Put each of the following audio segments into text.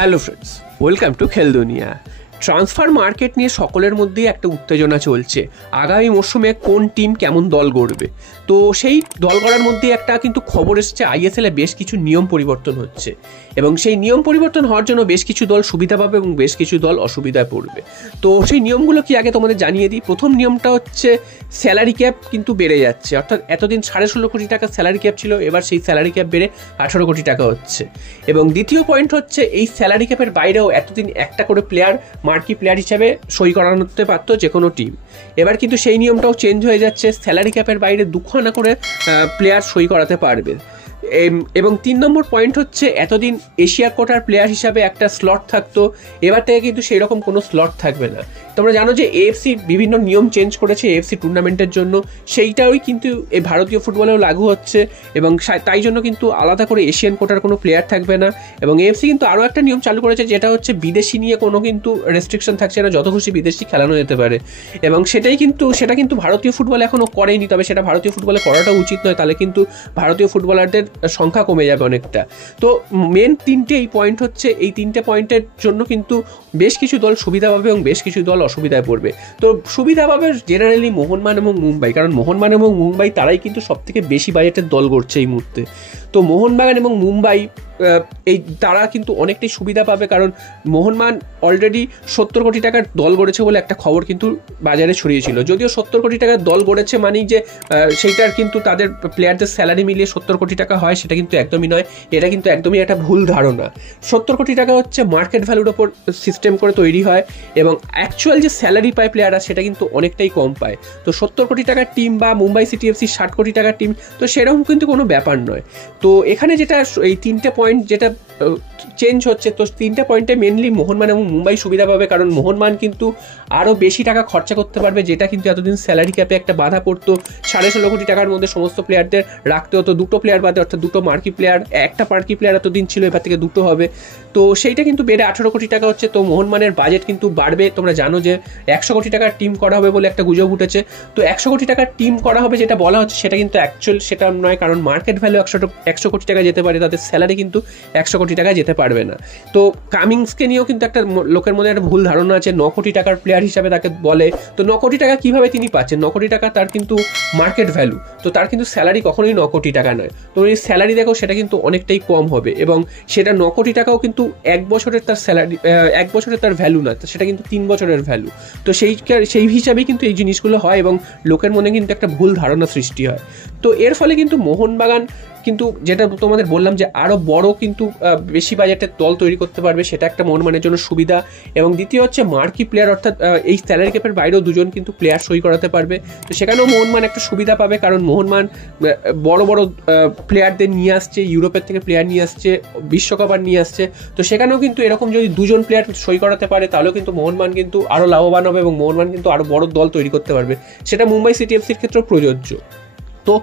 Hello friends, welcome to খেল দুনিয়া। Transfer market নিয়ে সকলের মধ্যেই একটা উত্তেজনা চলছে। আগামী মরশুমে কোন টিম কেমন দল গড়বে, তো সেই দল গড়ার মধ্যে একটা কিন্তু খবর এসছে আইএসএলে বেশ কিছু নিয়ম পরিবর্তন হচ্ছে এবং সেই নিয়ম পরিবর্তন হওয়ার জন্য বেশ কিছু দল সুবিধা পাবে এবং বেশ কিছু দল অসুবিধায় পড়বে। তো সেই নিয়মগুলো কি আগে তোমাদের জানিয়ে দিই। প্রথম নিয়মটা হচ্ছে স্যালারি ক্যাপ কিন্তু বেড়ে যাচ্ছে, অর্থাৎ এতদিন 16.5 কোটি টাকা স্যালারি ক্যাপ ছিল, এবার সেই স্যালারি ক্যাপ বেড়ে 18 কোটি টাকা হচ্ছে। এবং দ্বিতীয় পয়েন্ট হচ্ছে এই স্যালারি ক্যাপের বাইরেও এতদিন একটা করে প্লেয়ার মার্কি প্লেয়ার হিসাবে সই করানোতে পারতো যে কোনো টিম, এবার কিন্তু সেই নিয়মটাও চেঞ্জ হয়ে যাচ্ছে। স্যালারি ক্যাপের বাইরে 2খানা করে প্লেয়ার সই করাতে পারবে। এবং 3 নম্বর পয়েন্ট হচ্ছে এতদিন এশিয়া কোটার প্লেয়ার হিসাবে একটা স্লট থাকতো, এবার থেকে কিন্তু সেই রকম কোনো স্লট থাকবে না। তোমরা জানো যে এএফসি বিভিন্ন নিয়ম চেঞ্জ করেছে এএফসি টুর্নামেন্টের জন্য, সেইটাই কিন্তু এই ভারতীয় ফুটবলেও লাগু হচ্ছে এবং তাই জন্য কিন্তু আলাদা করে এশিয়ান কোটার কোনো প্লেয়ার থাকবে না। এবং এএফসি কিন্তু আরও একটা নিয়ম চালু করেছে, যেটা হচ্ছে বিদেশি নিয়ে কোনো কিন্তু রেস্ট্রিকশন থাকছে না, যত খুশি বিদেশি খেলানো যেতে পারে। এবং সেটা কিন্তু ভারতীয় ফুটবল এখনও করেনি, তবে সেটা ভারতীয় ফুটবলে করাটা উচিত নয়, তাহলে কিন্তু ভারতীয় ফুটবলারদের সংখ্যা কমে যাবে অনেকটা। তো মেন এই পয়েন্ট হচ্ছে, এই 3টে পয়েন্টের জন্য কিন্তু বেশ কিছু দল সুবিধা পাবে এবং বেশ কিছু দল অসুবিধায় পড়বে। তো সুবিধা পাবে জেনারেলি মোহনবাগান এবং মুম্বাই, কারণ মোহনবাগান এবং মুম্বাই তারাই কিন্তু সবথেকে বেশি বাজেটের দল গড়ছে এই মুহূর্তে। তো মোহনবাগান এবং মুম্বাই তারা কিন্তু অনেকটাই সুবিধা পাবে, কারণ মোহনবাগান অলরেডি 70 কোটি টাকার দল গড়েছে বলে একটা খবর কিন্তু বাজারে ছড়িয়েছিল। যদিও 70 কোটি টাকার দল গড়েছে মানেই যে সেইটার কিন্তু তাদের প্লেয়ারদের স্যালারি মিলিয়ে 70 কোটি টাকা হয়, সেটা কিন্তু একদমই নয়। এটা কিন্তু একদমই একটা ভুল ধারণা। 70 কোটি টাকা হচ্ছে মার্কেট ভ্যালুর ওপর সিস্টেম করে তৈরি হয় এবং অ্যাকচুয়াল যে স্যালারি পায় প্লেয়াররা সেটা কিন্তু অনেকটাই কম পায়। তো 70 কোটি টাকার টিম বা মুম্বাই সিটি এফসি 60 কোটি টাকার টিম, তো সেরকম কিন্তু কোনো ব্যাপার নয়। তো এখানে যেটা এই 3টে পয়েন্ট যেটা চেঞ্জ হচ্ছে, তো 3টে পয়েন্টে মেনলি মোহনবাগান এবং মুম্বাই সুবিধা পাবে, কারণ মোহনবাগান কিন্তু আরও বেশি টাকা খরচা করতে পারবে, যেটা কিন্তু এতদিন স্যালারি ক্যাপে একটা বাধা পড়তো। 16.5 কোটি টাকার মধ্যে সমস্ত প্লেয়ারদের রাখতে হতো, 2টো প্লেয়ার বাদে, অর্থাৎ 2টো মার্কি প্লেয়ার, একটা মার্কি প্লেয়ার এতদিন ছিল, এবার থেকে 2টো হবে। তো সেইটা কিন্তু বেড়ে 18 কোটি টাকা হচ্ছে। তো মোহনবাগানের বাজেট কিন্তু বাড়বে। তোমরা জানো যে 100 কোটি টাকার টিম করা হবে বলে একটা গুজব উঠেছে। তো 100 কোটি টাকার টিম করা হবে যেটা বলা হচ্ছে, সেটা কিন্তু অ্যাকচুয়াল সেটা নয়, কারণ মার্কেট ভ্যালু 100 কোটি টাকা যেতে পারে, তাদের স্যালারি কিন্তু 100 কোটি টাকা যেতে পারবে না। তো কামিংসকে নিয়েও কিন্তু একটা লোকের মধ্যে একটা ভুল ধারণা আছে, 9 কোটি টাকার প্লেয়ার হিসাবে তাকে বলে। তো 9 কোটি টাকা কিভাবে তিনি পাচ্ছেন? 9 কোটি টাকা তার কিন্তু মার্কেট ভ্যালু, তো তার কিন্তু স্যালারি কখনোই 9 কোটি টাকা নয়। তো এই স্যালারি দেখো সেটা কিন্তু অনেকটাই কম হবে এবং সেটা 9 কোটি টাকাও কিন্তু 1 বছরের তার স্যালারি, 1 বছরের তার ভ্যালু না, সেটা কিন্তু 3 বছরের ভ্যালু। তো সেই হিসাবেই কিন্তু এই জিনিসগুলো হয় এবং লোকের মনে কিন্তু একটা ভুল ধারণা সৃষ্টি হয়। তো এর ফলে কিন্তু মোহনবাগান কিন্তু যেটা তোমাদের বললাম যে আরও বড় কিন্তু বেশি বাজেটের দল তৈরি করতে পারবে, সেটা একটা মোহনবাগানের জন্য সুবিধা। এবং দ্বিতীয় হচ্ছে মার্কি প্লেয়ার, অর্থাৎ এই স্যালারি ক্যাপের বাইরেও 2জন কিন্তু প্লেয়ার সই করাতে পারবে। তো সেখানেও মোহনবাগান একটা সুবিধা পাবে, কারণ মোহনবাগান বড় বড় প্লেয়ারদের নিয়ে আসছে, ইউরোপের থেকে প্লেয়ার নিয়ে আসছে, বিশ্বকাপ আর নিয়ে আসছে। তো সেখানেও কিন্তু এরকম যদি 2জন প্লেয়ার সই করাতে পারে, তাহলেও কিন্তু মোহনবাগান কিন্তু আরও লাভবান হবে এবং মোহনবাগান কিন্তু আরও বড় দল তৈরি করতে পারবে, সেটা মুম্বাই সিটি এফসির ক্ষেত্রেও প্রযোজ্য। তো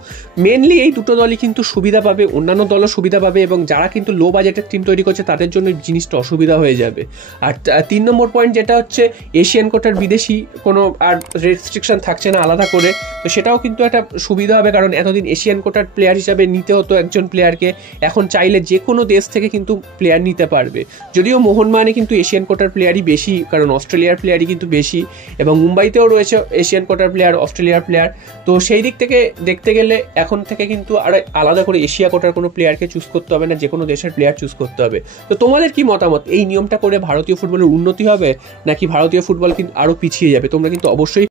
মেনলি এই 2টো দলই কিন্তু সুবিধা পাবে, অন্যান্য দলও সুবিধা পাবে এবং যারা কিন্তু লো বাজেটের টিম তৈরি করছে তাদের জন্য জিনিসটা অসুবিধা হয়ে যাবে। আর 3 নম্বর পয়েন্ট যেটা হচ্ছে এশিয়ান কোটার বিদেশি কোনো আর রেস্ট্রিকশন থাকছে না আলাদা করে, তো সেটাও কিন্তু একটা সুবিধা হবে, কারণ এতদিন এশিয়ান কোটার প্লেয়ার হিসাবে নিতে হতো একজন প্লেয়ারকে, এখন চাইলে যে কোনো দেশ থেকে কিন্তু প্লেয়ার নিতে পারবে। যদিও মোহনবাগানে কিন্তু এশিয়ান কোটার প্লেয়ারই বেশি, কারণ অস্ট্রেলিয়ার প্লেয়ারই কিন্তু বেশি এবং মুম্বাইতেও রয়েছে এশিয়ান কোটার প্লেয়ার, অস্ট্রেলিয়ার প্লেয়ার। তো সেই দিক থেকে দেখতে গেলে এখন থেকে কিন্তু আর আলাদা করে এশিয়া কোটার কোনো প্লেয়ারকে চুজ করতে হবে না, যে কোনো দেশের প্লেয়ার চুজ করতে হবে। তো তোমাদের কি মতামত? এই নিয়মটা করে ভারতীয় ফুটবলের উন্নতি হবে নাকি ভারতীয় ফুটবল কিন্তু আরও পিছিয়ে যাবে? তোমরা কিন্তু অবশ্যই